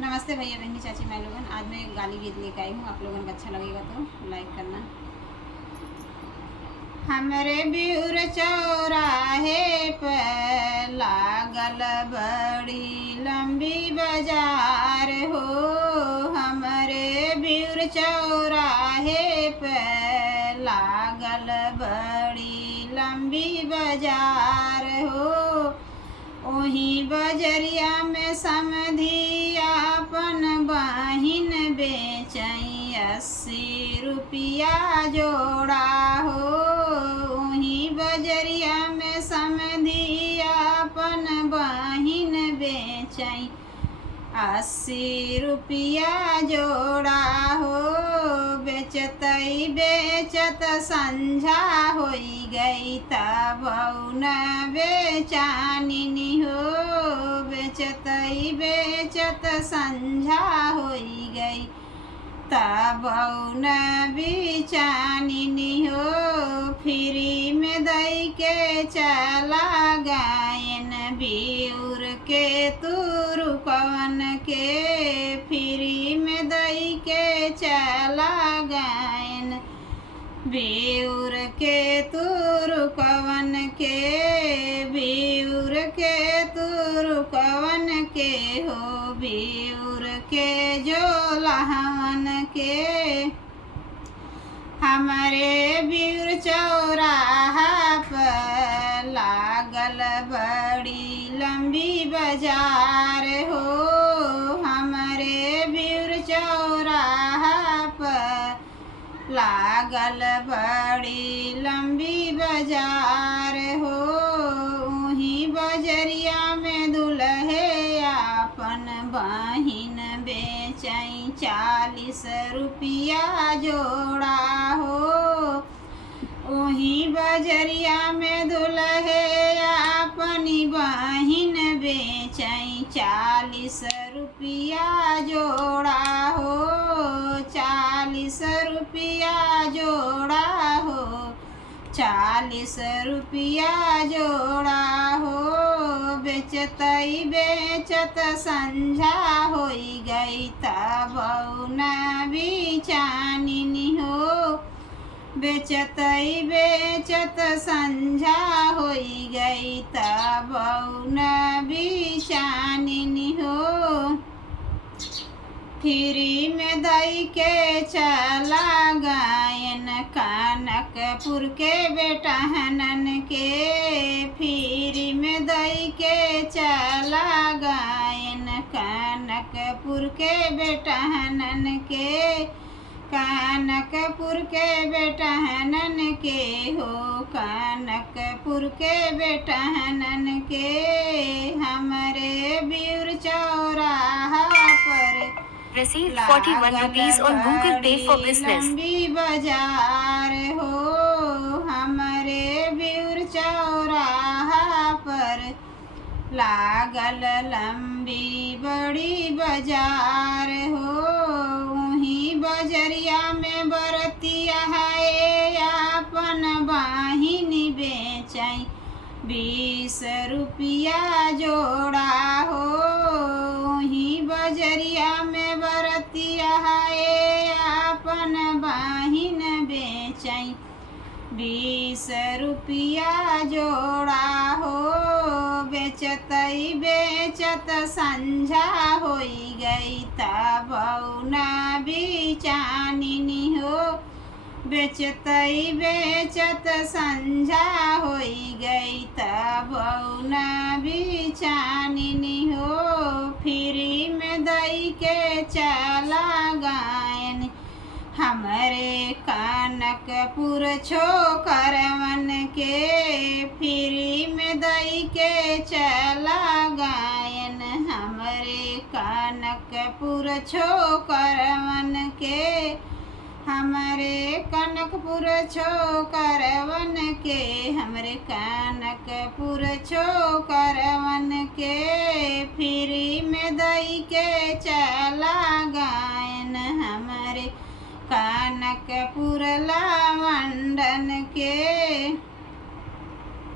नमस्ते भैया बहनी चाची मैं लोगन। आज मैं एक गाली गीत लेकर आई हूँ, आप लोगों को अच्छा लगेगा तो लाइक करना। हमरे ब्यूर चौराहे पर लागल बड़ी लंबी बाजार हो। हमरे ब्यूर चौराहे पर लागल बड़ी लंबी बाजार हो। ओही बजरिया में समधी आपन बहिन बेचई 80 रुपया जोड़ा हो। ओही बजरिया में समधी आपन बहिन बेचई 80 रुपया जोड़ा हो। बेचतई बेचत संझा होई गई तब न बेचानिनी हो। बेचतई बेचत संझा होई गई तब न बेचानिनी हो। फ्री में दई के चला गायन ब्यूर के तुरु कवन के। फ्री में दई के चला गायन ब्यूर के तुरु कवन के। ब्यूर के तुरु कवन के हो। ब्यूर के जो लहवन के। हमारे ब्यूर चौराहा पर लागल बड़ी लंबी बाजार हो। हमारे ब्यूर चौराहा पर लागल बड़ी लंबी बाजार हो। वहीं बजरिया में दुल्हे आपन बहिन बेचई 40 रुपया जोड़ा हो। वहीं बजरिया में दुल्हे अपनी बहिन बेचई 40 रुपया जोड़ा हो। 40 रुपया जोड़ा हो। 40 रुपया जोड़ा हो। बेचतई बेचत संझा होई गई तब न बेचानिनी हो। बेचतई बेचत संझा होई गई तब न बेचानिनी हो। फ्री में दई के चला गायन कानकपुर के बेटहनन के। फ्री में दई के चला गायन कानकपुर के बेटहनन के। कानकपुर के बेटहनन के हो। कानकपुर के बेटहनन के। हमरे ब्यूर चौराहा पर Receive 41 rupees on Google Pay for business. लंबी बाजार हो। हमारे ब्यूर चौराहा पर लागल लंबी बड़ी बाजार हो। वहीं बजरिया में बरतिया है आपन बहिन बेचई 20 रुपया जोड़ा हो। वहीं बजरिया में बरतिया है आपन बहिन बेचई 20 रुपया जोड़ा हो। बेचतई बेचत संझा होई गई तब न बेचानिनी हो। बेचतई बेचत संझा होई गई तब न बेचानिनी हो। फ्री में दई के चला गायन हमरे कानकपुर छोकरवन के। फ्री में दई के चला गायन हमरे कानकपुर छोकरवन के। हमरे कनकपुर छोकरवन के। हमरे कानकपुर छोकरवन के। फ्री में दई के चला गायन हमरे कानकपुर लावंडन के।